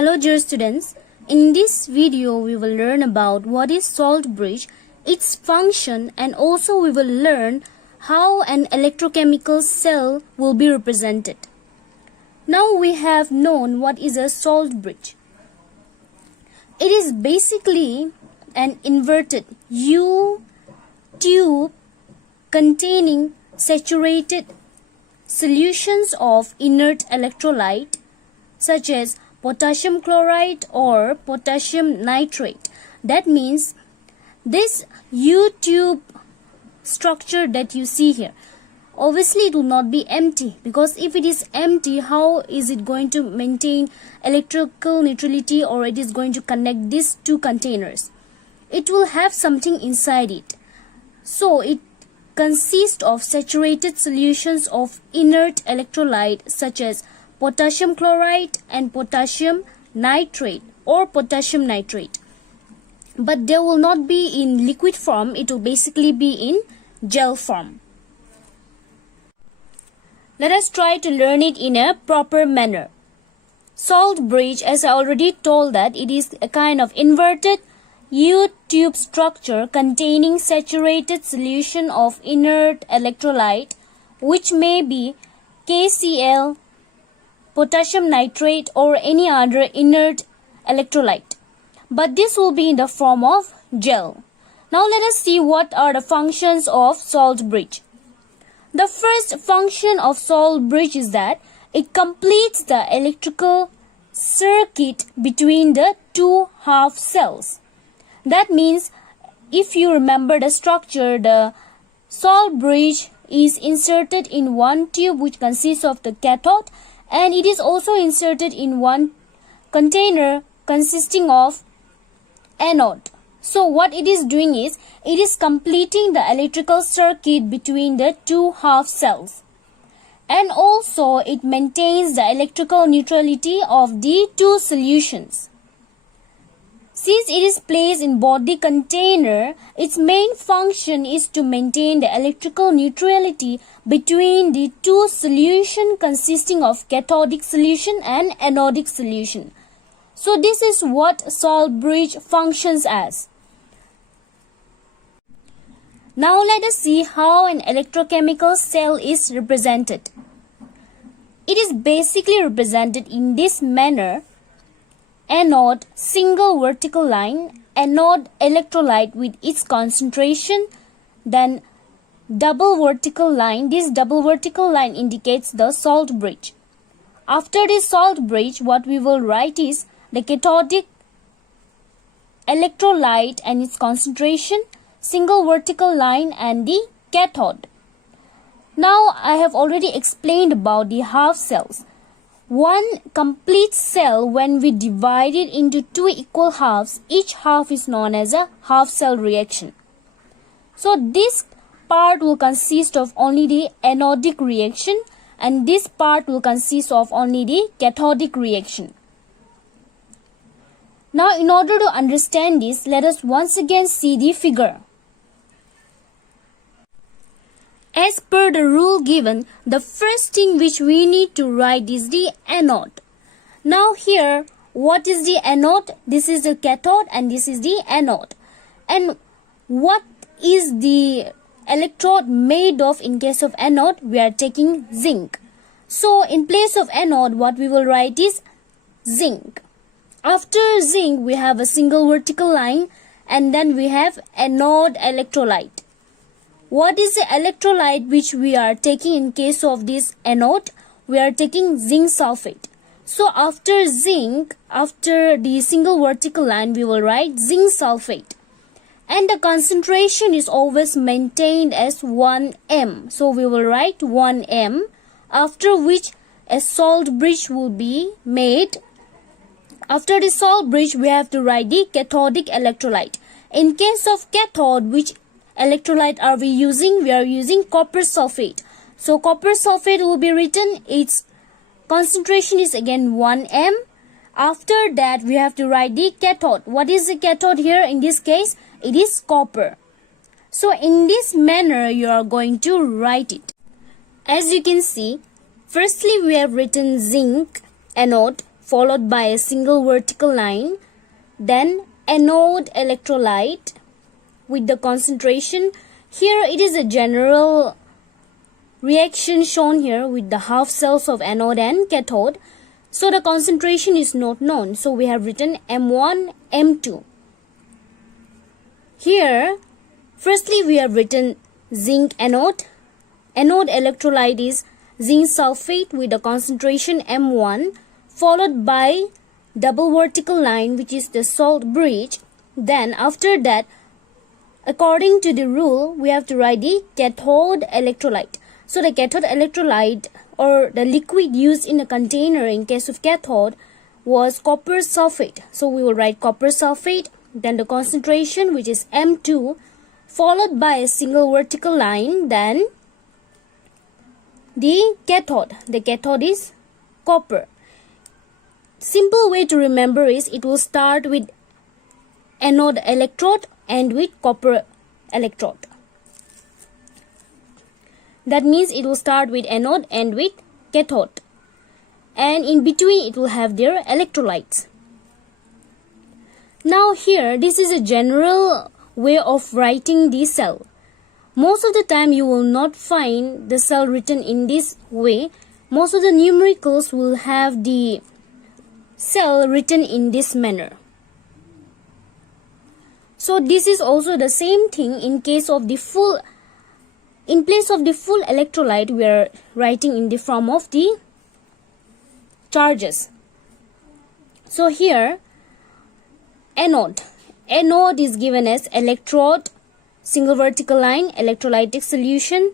Hello dear students, in this video we will learn about what is salt bridge, its function, and also we will learn how an electrochemical cell will be represented. Now we have known what is a salt bridge. It is basically an inverted U-tube containing saturated solutions of inert electrolyte such as potassium chloride or potassium nitrate. That means this U-tube structure that you see here, obviously it will not be empty, because if it is empty, how is it going to maintain electrical neutrality, or it is going to connect these two containers? It will have something inside it. So it consists of saturated solutions of inert electrolyte such as potassium chloride and potassium nitrate or potassium nitrate. But they will not be in liquid form, it will basically be in gel form. Let us try to learn it in a proper manner. Salt bridge, as I already told, that it is a kind of inverted U-tube structure containing saturated solution of inert electrolyte, which may be KCl, potassium nitrate, or any other inert electrolyte. But this will be in the form of gel. Now let us see what are the functions of salt bridge. The first function of salt bridge is that it completes the electrical circuit between the two half cells. That means, if you remember the structure, the salt bridge is inserted in one tube which consists of the cathode, and it is also inserted in one container consisting of anode. So what it is doing is, it is completing the electrical circuit between the two half cells. And also it maintains the electrical neutrality of the two solutions. Since it is placed in both the container, its main function is to maintain the electrical neutrality between the two solutions consisting of cathodic solution and anodic solution. So this is what salt bridge functions as. Now let us see how an electrochemical cell is represented. It is basically represented in this manner: anode, single vertical line, anode electrolyte with its concentration, then double vertical line. This double vertical line indicates the salt bridge. After this salt bridge, what we will write is the cathodic electrolyte and its concentration, single vertical line, and the cathode. Now I have already explained about the half cells. One complete cell, when we divide it into two equal halves, each half is known as a half cell reaction. So this part will consist of only the anodic reaction, and this part will consist of only the cathodic reaction. Now in order to understand this, let us once again see the figure. As per the rule given, the first thing which we need to write is the anode. Now here, what is the anode? This is the cathode and this is the anode. And what is the electrode made of in case of anode? We are taking zinc. So in place of anode, what we will write is zinc. After zinc, we have a single vertical line, and then we have anode electrolyte. What is the electrolyte which we are taking in case of this anode? We are taking zinc sulfate. So after zinc, after the single vertical line, we will write zinc sulfate. And the concentration is always maintained as 1 m. So we will write 1 m, after which a salt bridge will be made. After the salt bridge, we have to write the cathodic electrolyte. In case of cathode, which electrolyte are we using? We are using copper sulfate. So copper sulfate will be written, its concentration is again 1 m. After that, we have to write the cathode. What is the cathode here? In this case, it is copper. So in this manner, you are going to write it. As you can see, firstly we have written zinc anode, followed by a single vertical line, then anode electrolyte with the concentration. Here it is a general reaction shown here with the half cells of anode and cathode. So the concentration is not known. So we have written M1, M2. Here, firstly we have written zinc anode. Anode electrolyte is zinc sulfate with the concentration M1, followed by double vertical line, which is the salt bridge. Then after that, according to the rule, we have to write the cathode electrolyte. So the cathode electrolyte, or the liquid used in the container in case of cathode, was copper sulfate. So we will write copper sulfate, then the concentration, which is M2, followed by a single vertical line, then the cathode. The cathode is copper. Simple way to remember is it will start with anode electrode and with copper electrode. That means it will start with anode and with cathode. And in between it will have their electrolytes. Now here, this is a general way of writing the cell. Most of the time you will not find the cell written in this way. Most of the numericals will have the cell written in this manner. So this is also the same thing in case of the full. In place of the full electrolyte, we are writing in the form of the charges. So here, anode. Anode is given as electrode, single vertical line, electrolytic solution.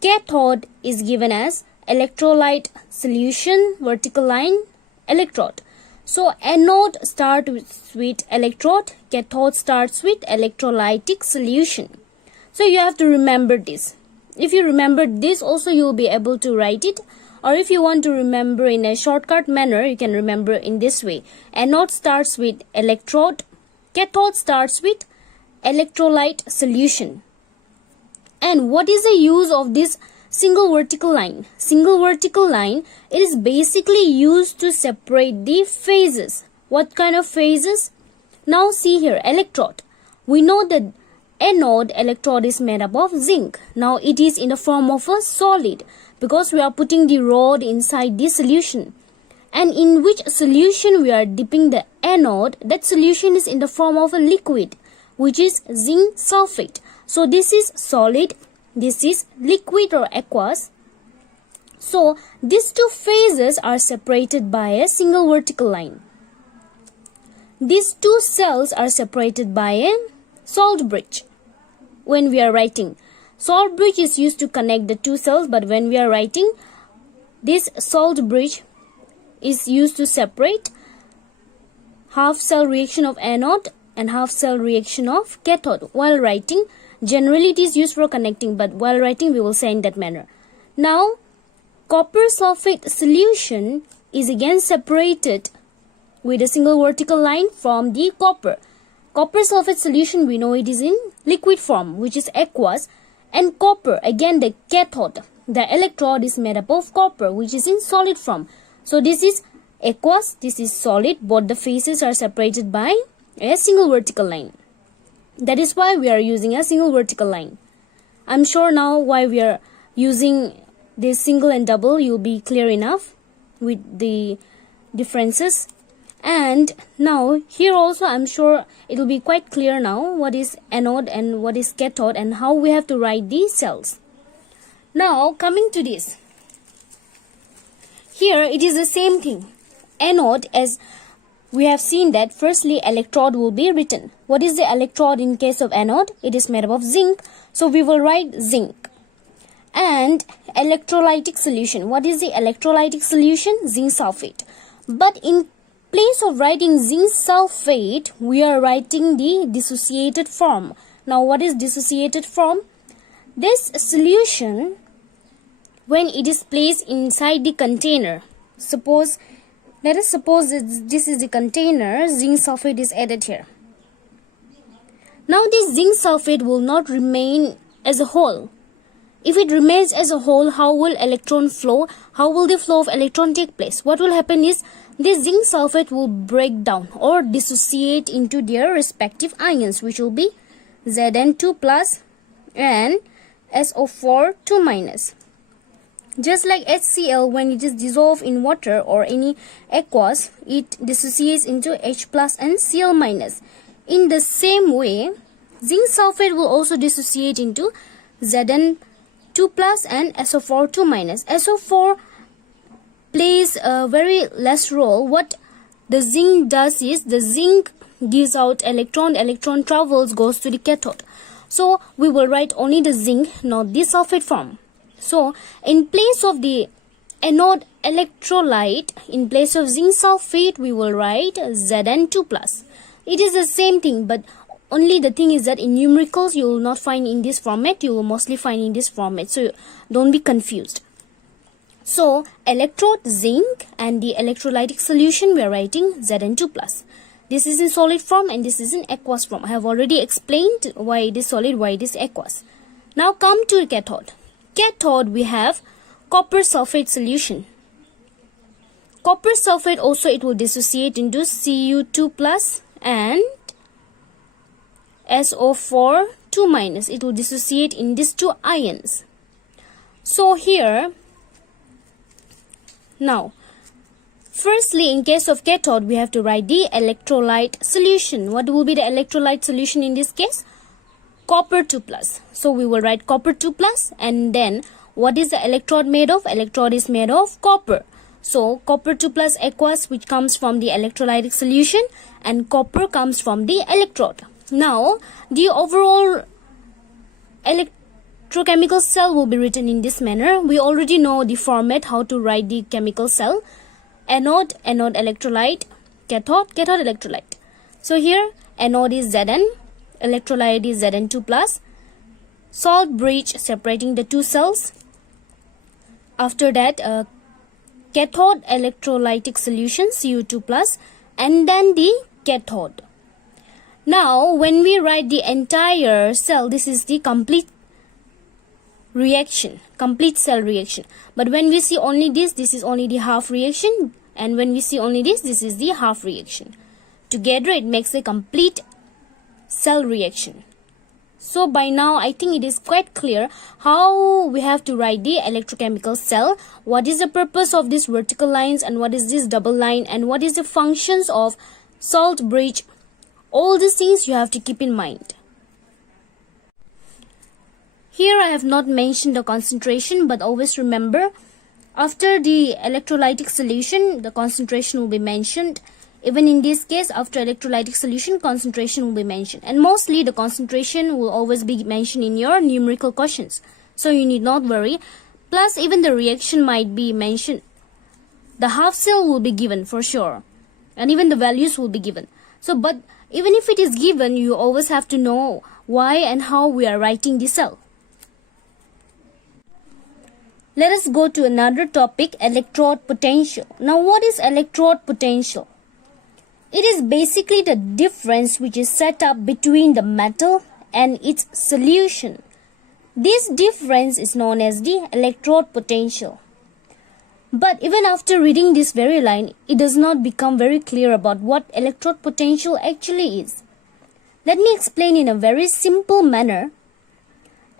Cathode is given as electrolyte solution, vertical line, electrode. So anode starts with electrode, cathode starts with electrolytic solution. So you have to remember this. If you remember this also, you will be able to write it. Or if you want to remember in a shortcut manner, you can remember in this way. Anode starts with electrode, cathode starts with electrolyte solution. And what is the use of this single vertical line? Single vertical line, it is basically used to separate the phases. What kind of phases? Now see here, electrode. We know that anode electrode is made up of zinc. Now it is in the form of a solid because we are putting the rod inside the solution. And in which solution we are dipping the anode, that solution is in the form of a liquid, which is zinc sulfate. So this is solid, this is liquid or aqueous. So these two phases are separated by a single vertical line. These two cells are separated by a salt bridge. When we are writing, salt bridge is used to connect the two cells, but when we are writing, this salt bridge is used to separate half cell reaction of anode and half cell reaction of cathode. While writing, generally it is used for connecting, but while writing we will say in that manner. Now copper sulfate solution is again separated with a single vertical line from the copper. Copper sulfate solution, we know it is in liquid form, which is aqueous, and copper, again the cathode, the electrode is made up of copper, which is in solid form. So this is aqueous, this is solid, both the faces are separated by a single vertical line. That is why we are using a single vertical line. I'm sure now why we are using this single and double, you'll be clear enough with the differences. And now here also I'm sure it will be quite clear now what is anode and what is cathode and how we have to write these cells. Now coming to this, here it is the same thing. Anode, as we have seen that firstly electrode will be written. What is the electrode in case of anode? It is made up of zinc, so we will write zinc. And electrolytic solution, what is the electrolytic solution? Zinc sulfate. But in place of writing zinc sulfate, we are writing the dissociated form. Now what is dissociated form? This solution, when it is placed inside the container, let us suppose that this is the container, zinc sulfate is added here. Now this zinc sulfate will not remain as a whole. If it remains as a whole, how will electron flow? How will the flow of electron take place? What will happen is this zinc sulfate will break down or dissociate into their respective ions, which will be Zn2 plus and SO4 2 minus. Just like HCl, when it is dissolved in water or any aqueous, it dissociates into H plus and Cl minus. In the same way, zinc sulfate will also dissociate into Zn2 plus and SO4 2 minus. SO4 plays a very less role. What the zinc does is, the zinc gives out electron travels, goes to the cathode. So we will write only the zinc, not the sulfate form. So in place of the anode electrolyte, in place of zinc sulfate, we will write Zn2 plus. It is the same thing, but only the thing is that in numericals you will not find in this format, you will mostly find in this format, so don't be confused. So electrode zinc and the electrolytic solution, we are writing Zn2 plus. This is in solid form and this is in aqueous form. I have already explained why it is solid, why it is aqueous. Now come to cathode. Cathode, we have copper sulfate solution. Copper sulfate also, it will dissociate into Cu2 plus and SO4 2 minus. It will dissociate in these two ions. So here, now, firstly, in case of cathode, we have to write the electrolyte solution. What will be the electrolyte solution in this case? Copper 2 plus. So we will write copper 2 plus, and then what is the electrode made of? Electrode is made of copper. So copper 2 plus aqueous, which comes from the electrolytic solution, and copper comes from the electrode. Now the overall electrochemical cell will be written in this manner. We already know the format, how to write the chemical cell. Anode electrolyte, cathode electrolyte. So here anode is Zn, electrolyte is Zn2 plus, salt bridge separating the two cells. After that, cathode electrolytic solution Cu2 plus, and then the cathode. Now when we write the entire cell, this is the complete reaction, complete cell reaction. But when we see only this is only the half reaction, and when we see only this is the half reaction. Together it makes a complete cell reaction. So by now I think it is quite clear how we have to write the electrochemical cell, what is the purpose of these vertical lines and what is this double line, and what is the functions of salt bridge. All these things you have to keep in mind. Here I have not mentioned the concentration, but always remember, after the electrolytic solution, the concentration will be mentioned. Even in this case, after electrolytic solution, concentration will be mentioned. And mostly the concentration will always be mentioned in your numerical questions. So you need not worry. Plus even the reaction might be mentioned. The half cell will be given for sure. And even the values will be given. So but even if it is given, you always have to know why and how we are writing the cell. Let us go to another topic, electrode potential. Now what is electrode potential? It is basically the difference which is set up between the metal and its solution. This difference is known as the electrode potential. But even after reading this very line, it does not become very clear about what electrode potential actually is. Let me explain in a very simple manner.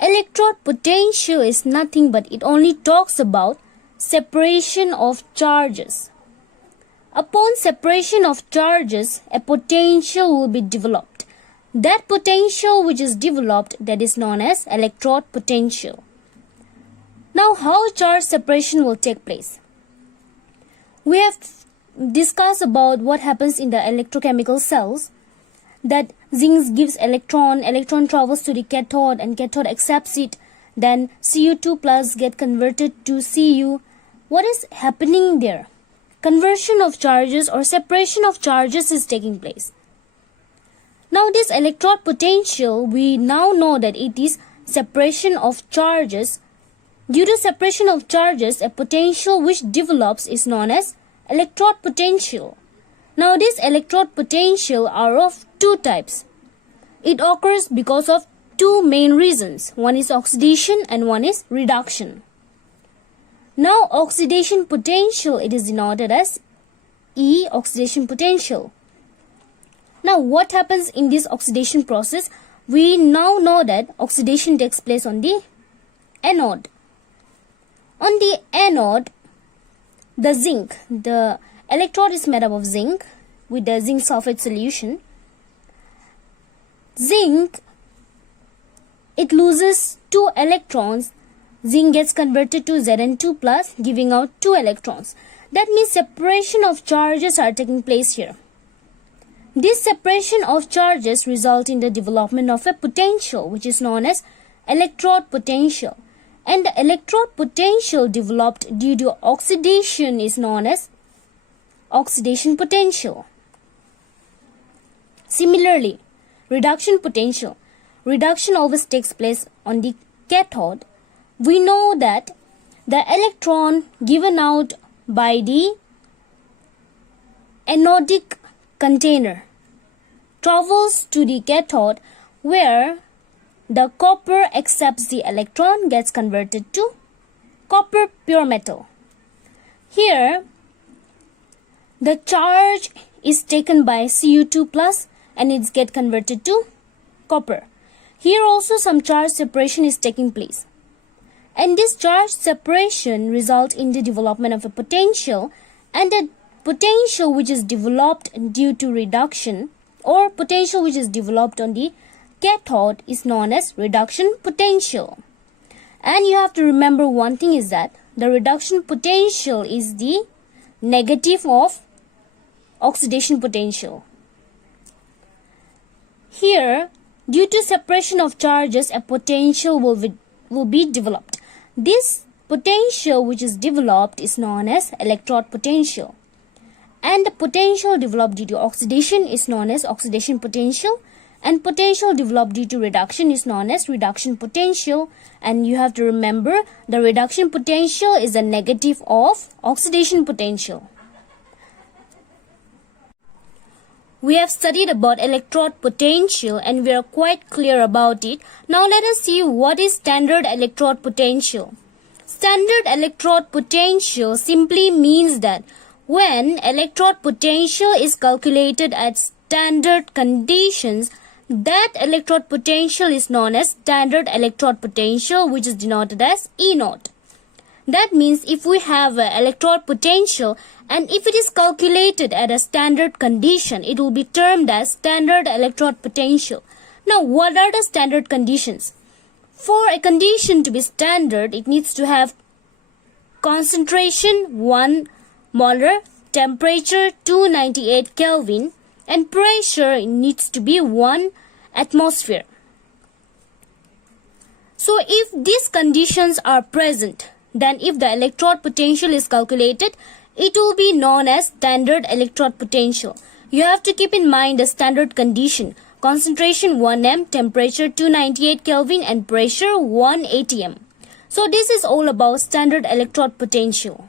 Electrode potential is nothing but it only talks about separation of charges. Upon separation of charges, a potential will be developed. That potential which is developed, that is known as electrode potential. Now, how charge separation will take place? We have discussed about what happens in the electrochemical cells, that zinc gives electron travels to the cathode and cathode accepts it, then Cu2 plus get converted to Cu. What is happening there? Conversion of charges or separation of charges is taking place. Now this electrode potential, we now know that it is separation of charges. Due to separation of charges, a potential which develops is known as electrode potential. Now this electrode potential are of two types. It occurs because of two main reasons. One is oxidation and one is reduction. Now oxidation potential, it is denoted as E, oxidation potential. Now what happens in this oxidation process? We now know that oxidation takes place on the anode. On the anode, the zinc, the electrode is made up of zinc with the zinc sulfate solution. Zinc, it loses 2 electrons. Zinc gets converted to Zn2 plus, giving out 2 electrons. That means separation of charges are taking place here. This separation of charges result in the development of a potential, which is known as electrode potential. And the electrode potential developed due to oxidation is known as oxidation potential. Similarly, reduction potential. Reduction always takes place on the cathode. We know that the electron given out by the anodic container travels to the cathode, where the copper accepts the electron, gets converted to copper pure metal. Here, the charge is taken by Cu2 plus and it gets converted to copper. Here also some charge separation is taking place. And this charge separation results in the development of a potential, and the potential which is developed due to reduction, or potential which is developed on the cathode, is known as reduction potential. And you have to remember one thing is that the reduction potential is the negative of oxidation potential. Here, due to separation of charges, a potential will be developed. This potential which is developed is known as electrode potential. And the potential developed due to oxidation is known as oxidation potential. And potential developed due to reduction is known as reduction potential. And you have to remember the reduction potential is a negative of oxidation potential. We have studied about electrode potential and we are quite clear about it. Now let us see what is standard electrode potential. Standard electrode potential simply means that when electrode potential is calculated at standard conditions, that electrode potential is known as standard electrode potential, which is denoted as E0. That means if we have an electrode potential and if it is calculated at a standard condition, it will be termed as standard electrode potential. Now, what are the standard conditions? For a condition to be standard, it needs to have concentration 1 molar, temperature 298 Kelvin, and pressure needs to be 1 atmosphere. So, if these conditions are present, then if the electrode potential is calculated, it will be known as standard electrode potential. You have to keep in mind the standard condition: concentration 1 m, temperature 298 Kelvin, and pressure 1 atm. So this is all about standard electrode potential.